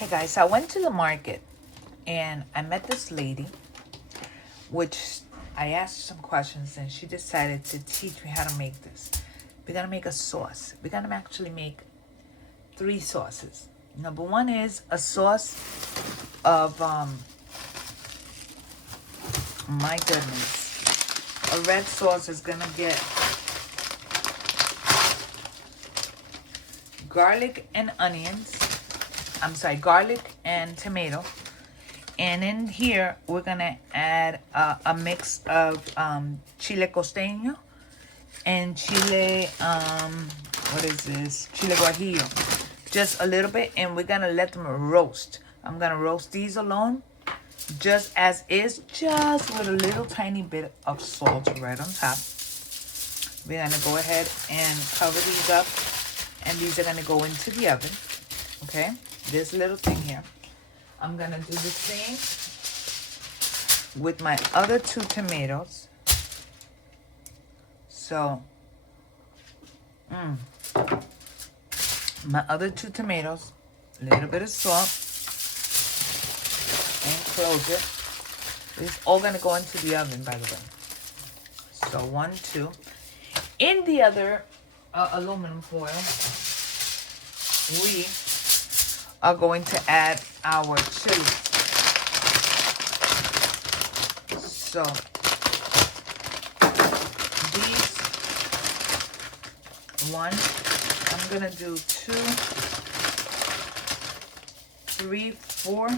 Hey guys, I went to the market and I met this lady, which I asked some questions and she decided to teach me how to make this. We're gonna make a sauce. We're gonna actually make 3 sauces. Number 1 is a sauce of, my goodness. A red sauce is gonna get garlic and onions. I'm sorry, garlic and tomato. And in here, we're gonna add a mix of chile costeño and chile, what is this? Chile guajillo. Just a little bit, and we're gonna let them roast. I'm gonna roast these alone, just as is, just with a little tiny bit of salt right on top. We're gonna go ahead and cover these up, and these are gonna go into the oven, okay? This little thing here. I'm gonna do the same with my other 2 tomatoes. So, my other 2 tomatoes, a little bit of salt, and close it. It's all gonna go into the oven, by the way. So 1, 2. In the other aluminum foil, we are going to add our chili. So these 1, I'm gonna do 2, 3, 4.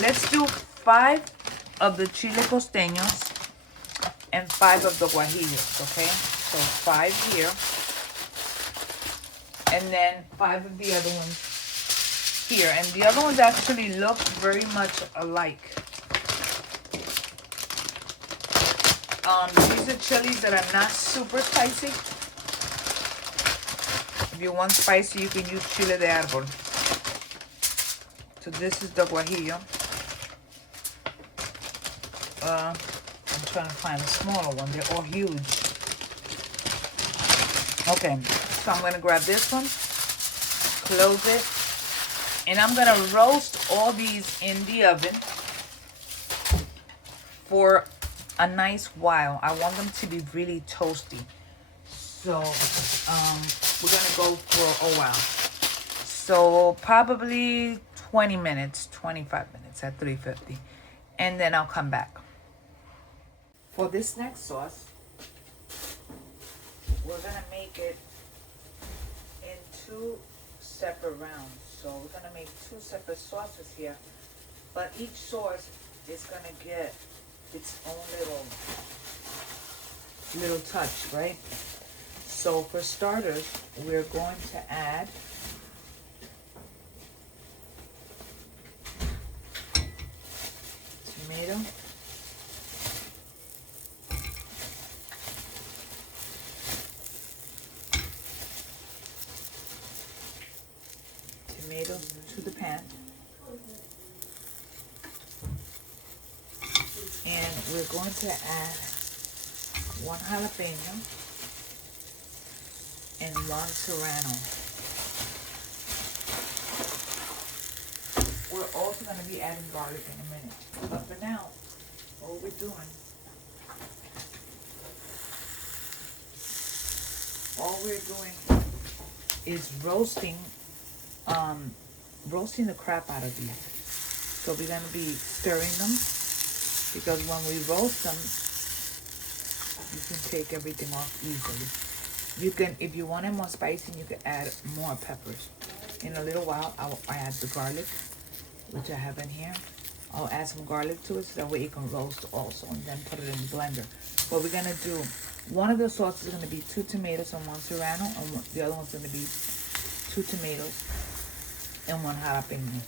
Let's do 5 of the chile costeños and 5 of the guajillos, okay? So 5 here, and then 5 of the other ones here. And the other ones actually look very much alike. These are chilies that are not super spicy. If you want spicy, you can use chile de árbol. So this is the guajillo. I'm trying to find a smaller one. They're all huge. Okay, so I'm gonna grab this one, close it, and I'm gonna roast all these in the oven for a nice while. I want them to be really toasty. So we're gonna go for a while. So probably 20 minutes, 25 minutes at 350. And then I'll come back. For this next sauce, we're gonna make it in 2 separate rounds. So we're gonna make 2 separate sauces here, but each sauce is gonna get its own little touch, right? So for starters, we're going to add tomato, to the pan, and we're going to add 1 jalapeno and 1 serrano. We're also going to be adding garlic in a minute, but for now, all we're doing is roasting the crap out of these. So we're gonna be stirring them, because when we roast them, you can take everything off easily. You can, if you want it more spicy, you can add more peppers. In a little while, I'll add the garlic, which I have in here. I'll add some garlic to it so that way it can roast also, and then put it in the blender. But we're gonna do, one of the sauces is gonna be 2 tomatoes and 1 serrano, and the other one's gonna be 2 tomatoes and 1 jalapeno.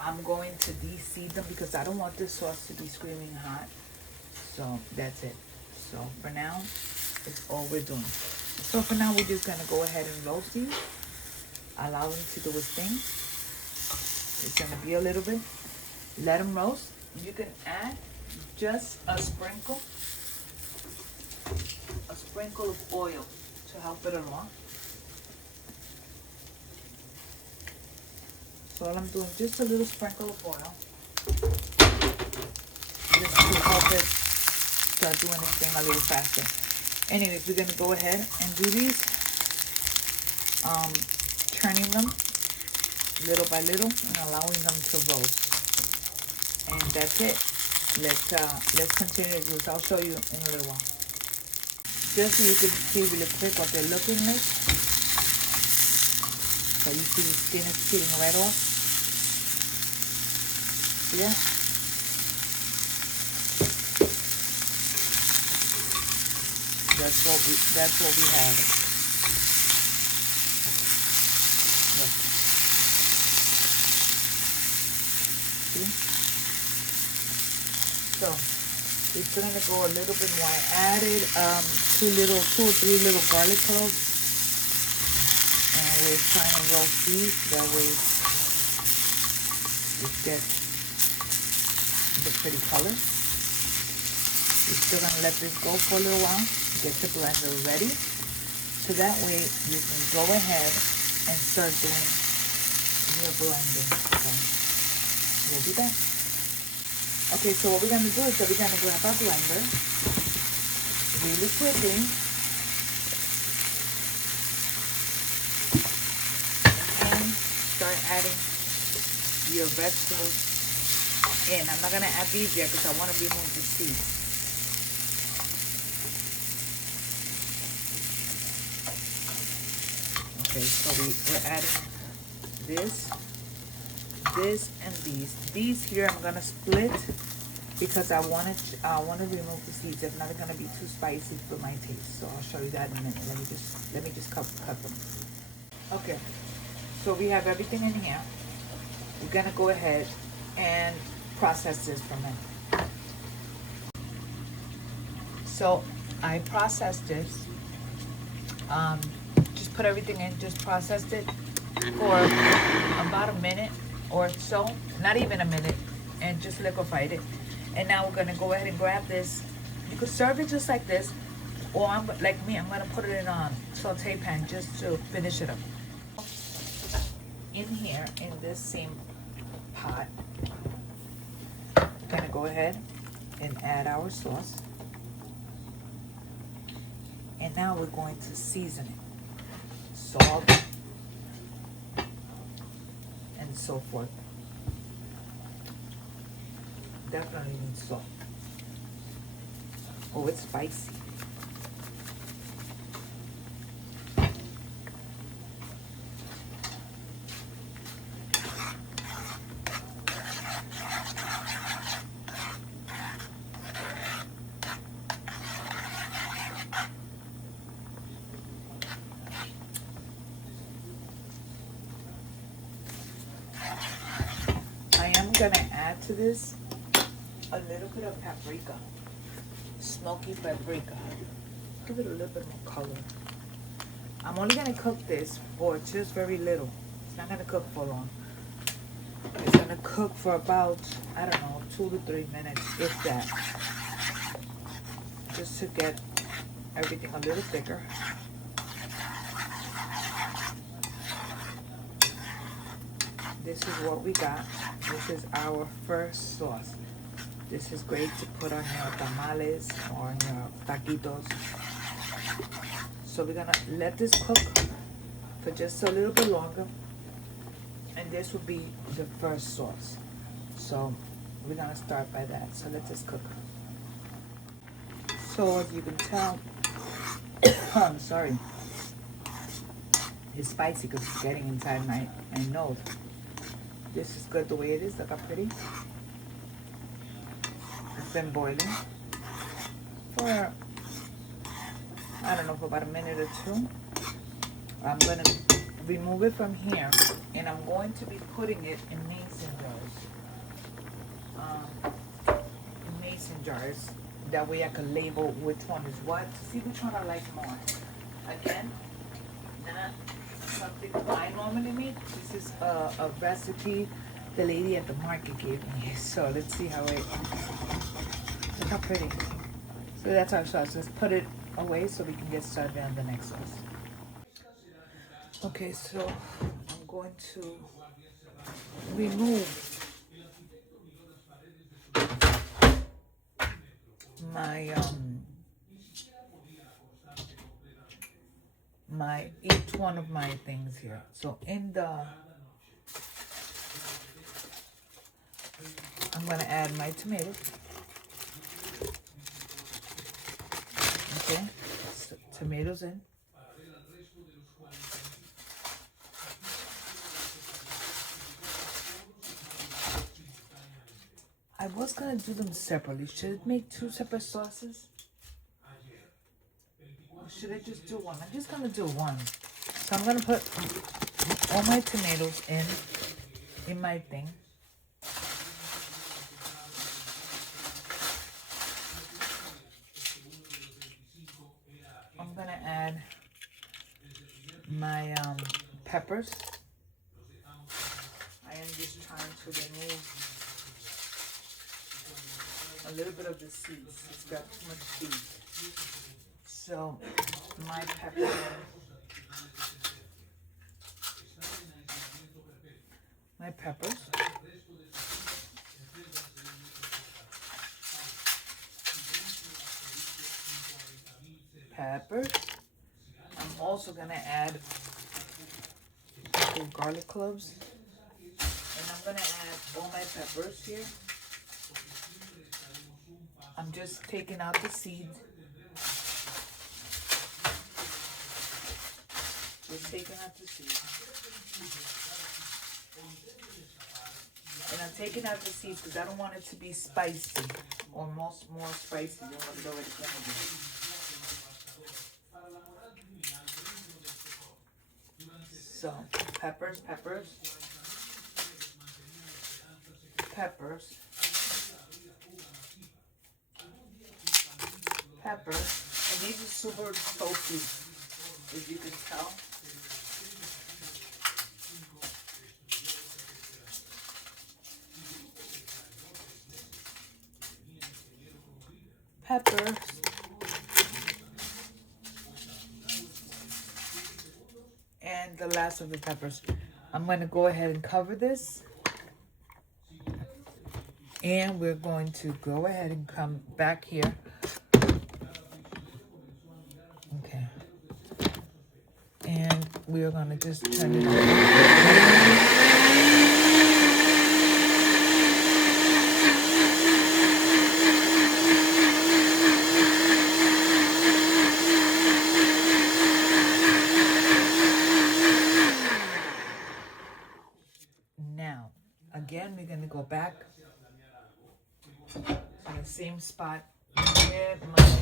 I'm going to de-seed them because I don't want this sauce to be screaming hot. So that's it. So for now, it's all we're doing. So for now, we're just gonna go ahead and roast these. Allow them to do its thing. It's gonna be a little bit. Let them roast. You can add just a sprinkle of oil to help it along. So all I'm doing, just a little sprinkle of oil, just to help it start doing this thing a little faster. Anyways, we're gonna go ahead and do these, turning them little by little and allowing them to roast. And that's it. Let's continue to do this. I'll show you in a little while. Just so you can see really quick what they're looking like. So you see the skin is peeling right off. Yeah. That's what we have. Look. See? So it's gonna go a little bit more. I added two or three little garlic cloves, and we're trying to roast these that way it gets the pretty color. We're still gonna let this go for a little while, get the blender ready, so that way you can go ahead and start doing your blending. Okay. We'll be back. Okay, so what we're gonna do is that we're gonna grab our blender really quickly and start adding your vegetables in. I'm not gonna add these yet because I want to remove the seeds. Okay, so we're adding this, and these. These here I'm gonna split because I want to remove the seeds. If not, they're gonna be too spicy for my taste. So I'll show you that in a minute. Let me just cut them. Okay, so we have everything in here. We're gonna go ahead and process this for a minute. So I processed this. Just put everything in. Just processed it for about a minute or so, not even a minute, and just liquefied it. And now we're gonna go ahead and grab this. You could serve it just like this, or like me, I'm gonna put it in a saute pan just to finish it up. In here, in this same pot, we're gonna go ahead and add our sauce. And now we're going to season it. Salt and so forth. Definitely need salt. Oh, it's spicy. I am gonna add to this a little bit of paprika, smoky paprika. Give it a little bit more color. I'm only gonna cook this for just very little. It's not gonna cook for long. It's gonna cook for about, I don't know, 2 to 3 minutes, if that. Just to get everything a little thicker. This is what we got. This is our first sauce. This is great to put on your tamales or on your taquitos. So we're gonna let this cook for just a little bit longer. And this will be the first sauce. So we're gonna start by that. So let this cook. So as you can tell, I'm sorry, it's spicy because it's getting inside my nose. This is good the way it is. Look how pretty. It's been boiling for, I don't know, for about a minute or two. I'm going to remove it from here, and I'm going to be putting it in mason jars. Mason jars. That way I can label which one is what, to see which one I like more. Again, not something I normally make. This is a recipe the lady at the market gave me. So let's see how it, look how pretty. So that's our sauce. Let's put it away so we can get started on the next sauce. Okay, so I'm going to remove my each one of my things here. So in the, I'm gonna add my tomatoes. Okay, so tomatoes in. I was gonna do them separately. Should it make 2 separate sauces? Or should I just do one? I'm just gonna do one. So I'm gonna put all my tomatoes in my thing. I'm gonna add my peppers. I am just trying to remove a little bit of the seeds. It's got too much seeds. So my pepper, my peppers. Peppers. I'm also gonna add a couple garlic cloves. And I'm gonna add all my peppers here. I'm just taking out the seeds. Just taking out the seeds. And I'm taking out the seeds because I don't want it to be spicy or more spicy than what it's already going to be. So, peppers, peppers, peppers, peppers. And these are super toasty, as you can tell. Peppers. And the last of the peppers. I'm going to go ahead and cover this. And we're going to go ahead and come back here. Okay. And we are going to just turn it on. Now, again, we're going to go back to the same spot where my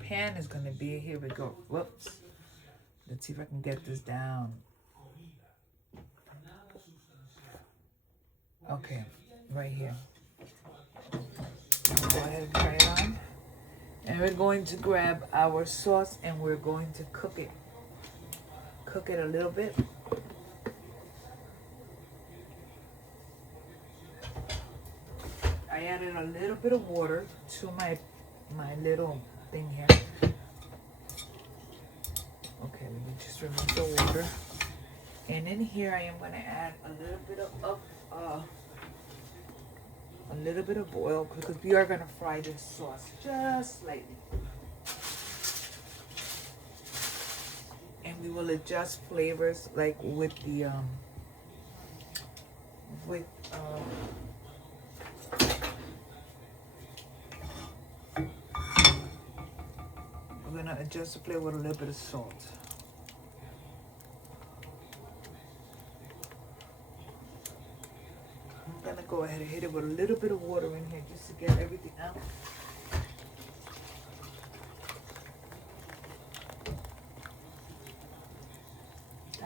pan is going to be. Here we go. Whoops. Let's see if I can get this down. Okay, right here. Go ahead and try it on. And we're going to grab our sauce and we're going to cook it. Cook it a little bit. I added a little bit of water to my little thing here. Okay, let me just remove the water. And in here I am going to add a little bit of oil because we are going to fry this sauce just slightly. And we will adjust flavors like with the we're gonna adjust the flavor with a little bit of salt. I'm gonna go ahead and hit it with a little bit of water in here just to get everything out.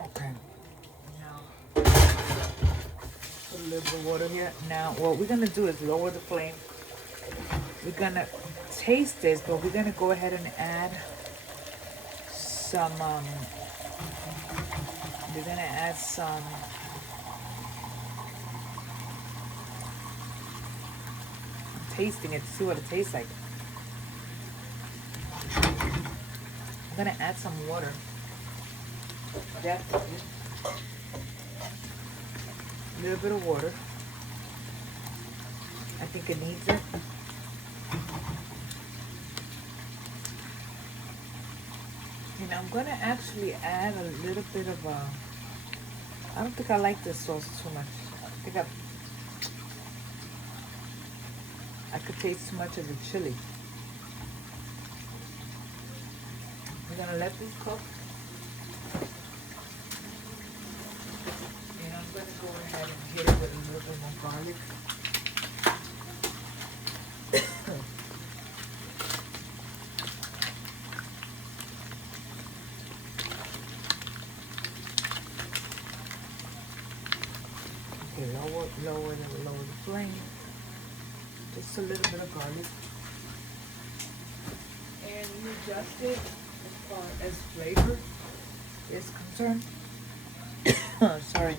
Okay. Now, put a little bit of water here. Now, what we're gonna do is lower the flame. We're gonna taste this, but we're gonna go ahead and add some. We're gonna add some. I'm tasting it to see what it tastes like. I'm gonna add some water. Definitely. little bit of water. I think it needs it. And I'm gonna actually add a little bit of I don't think I like this sauce too much. I think I could taste too much of the chili. We're gonna let this cook. And I'm gonna go ahead and hit it with a little bit more garlic. Okay, lower the flame. Just a little bit of garlic. And you adjust it as far as flavor is concerned. Sorry.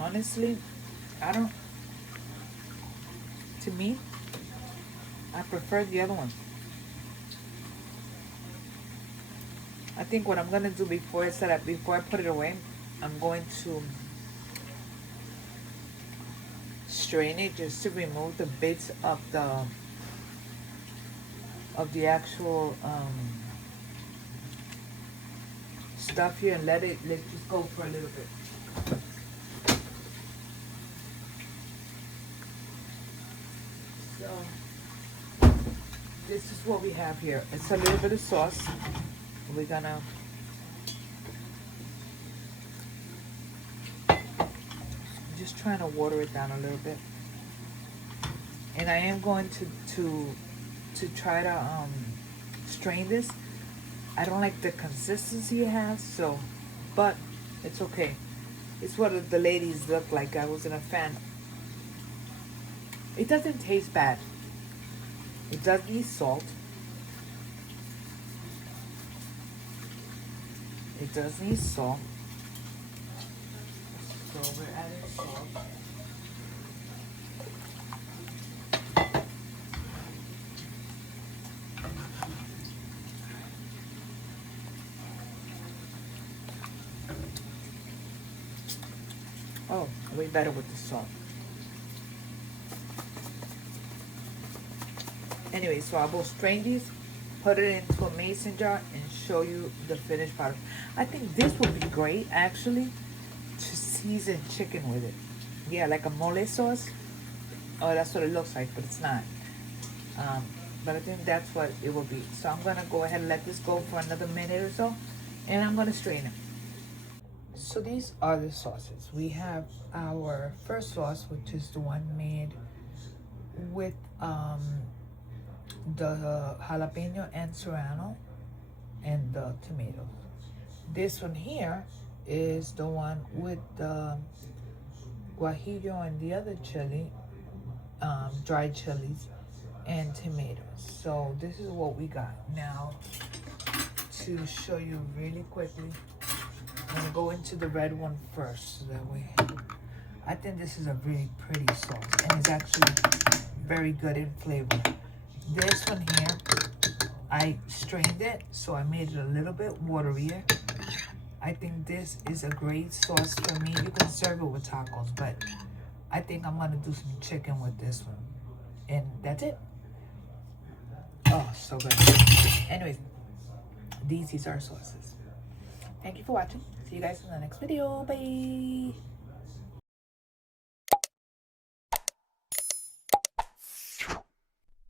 Honestly, to me, I prefer the other one. I think what I'm gonna do before I put it away, I'm going to strain it just to remove the bits of the actual stuff here, and let it just go for a little bit. So this is what we have here. It's a little bit of sauce. We're gonna just trying to water it down a little bit, and I am going to try to strain this. I don't like the consistency it has, so, but it's okay. It's what the ladies look like. I wasn't a fan. It doesn't taste bad. It does need salt. It does need salt. So we're adding salt. Oh, way better with the salt. Anyway, so I will strain these, put it into a mason jar, and show you the finished product. I think this would be great, actually, to season chicken with it. Yeah, like a mole sauce. Oh, that's what it looks like, but it's not. But I think that's what it will be. So I'm going to go ahead and let this go for another minute or so, and I'm going to strain it. So these are the sauces. We have our first sauce, which is the one made with the jalapeno and serrano and the tomatoes. This one here is the one with the guajillo and the other chili, dried chilies and tomatoes. So this is what we got. Now, to show you really quickly, I'm gonna go into the red one first, so that way. I think this is a really pretty sauce, and it's actually very good in flavor. This one here, I strained it, so I made it a little bit waterier. I think this is a great sauce for me. You can serve it with tacos, but I think I'm gonna do some chicken with this one. And that's it. Oh, so good. Anyways, these are sauces. Thank you for watching. See you guys in the next video. Bye.